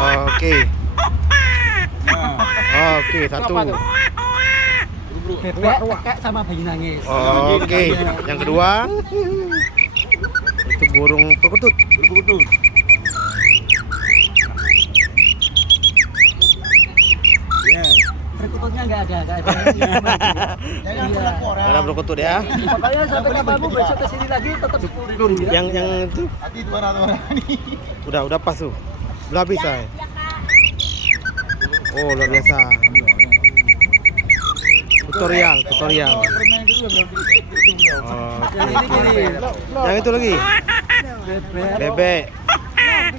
Oke. Oke, satu. Bebek, kakek sama bayi nangis. Oke, yang kedua itu burung perkutut. Perkututnya nggak ada. Dalam perkutut ya. Makanya sampai kapanmu besok kesini lagi tetap 10.000 ya. Yang itu udah pas tuh. Udah habis saya. Oh, luar biasa. Tutorial. Yang ini gini. Yang itu lagi. Bebek.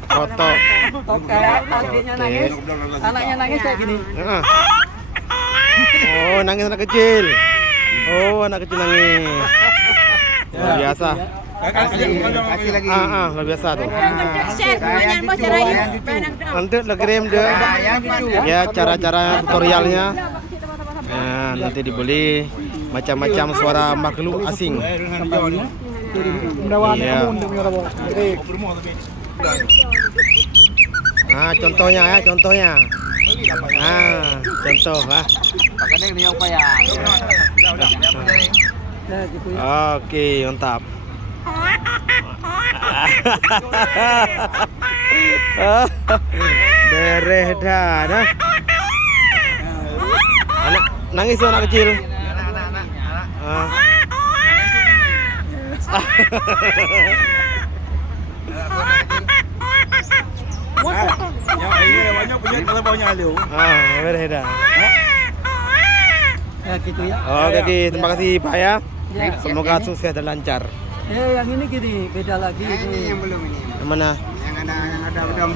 Kotok. Tokek, adiknya nangis, anaknya nangis kayak gini. Oh, nangis anak kecil. Oh, anak kecil nangis. Luar biasa. Kasih lagi. Luar biasa tuh. Share semuanya mau cerain. Nanti lo kirim deh. Ya, cara-cara tutorialnya. Nah, nanti dibeli macam-macam suara makhluk asing. Iya. Nah, contohnya ya, contohnya. Nah, contoh lah. Makanya ini apa ya? Nah, gitu ya. Oke, mantap. Beredan. Anak nangis tuh anak kecil. Yang ini namanya punya teleponnya Aliu. Beredan. Ya gitu ya. Oke, terima kasih Pak ya. Ya. Semoga sukses dan lancar. Yang ini gini, beda lagi ini. Yang belum ini. Yang mana?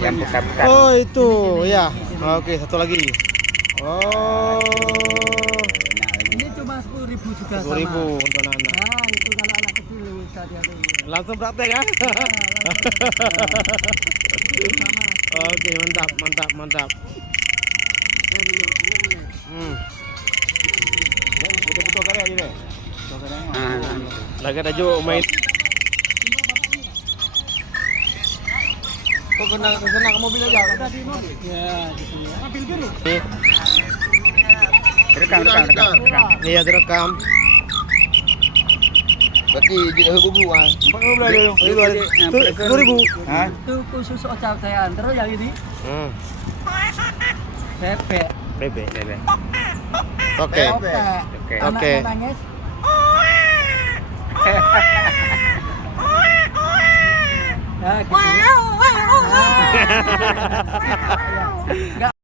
Yang buka-buka. Oh, itu ya. Oke, satu lagi. Oh, Ini cuma 10.000 juga 10.000 sama. untuk anak-anak. Nah, itu kalau anak kecil bisa diambil. Langsung praktek ya. Oke, mantap. Betul-betul karya ini deh. Lagi ada Jo main. Kok kena ke mobil aja? Udah di mobil. Ya, gitu ya. Mobil biru. Rekam. Iya, direkam. Berarti jadi hukum kan. 10.000. Hah? Itu khusus ocaw-ocawan. Terus yang ini bebek. Bebek. Oke. Oke. Oke. Anaknya nangis. Nah, gitu ya. Nggak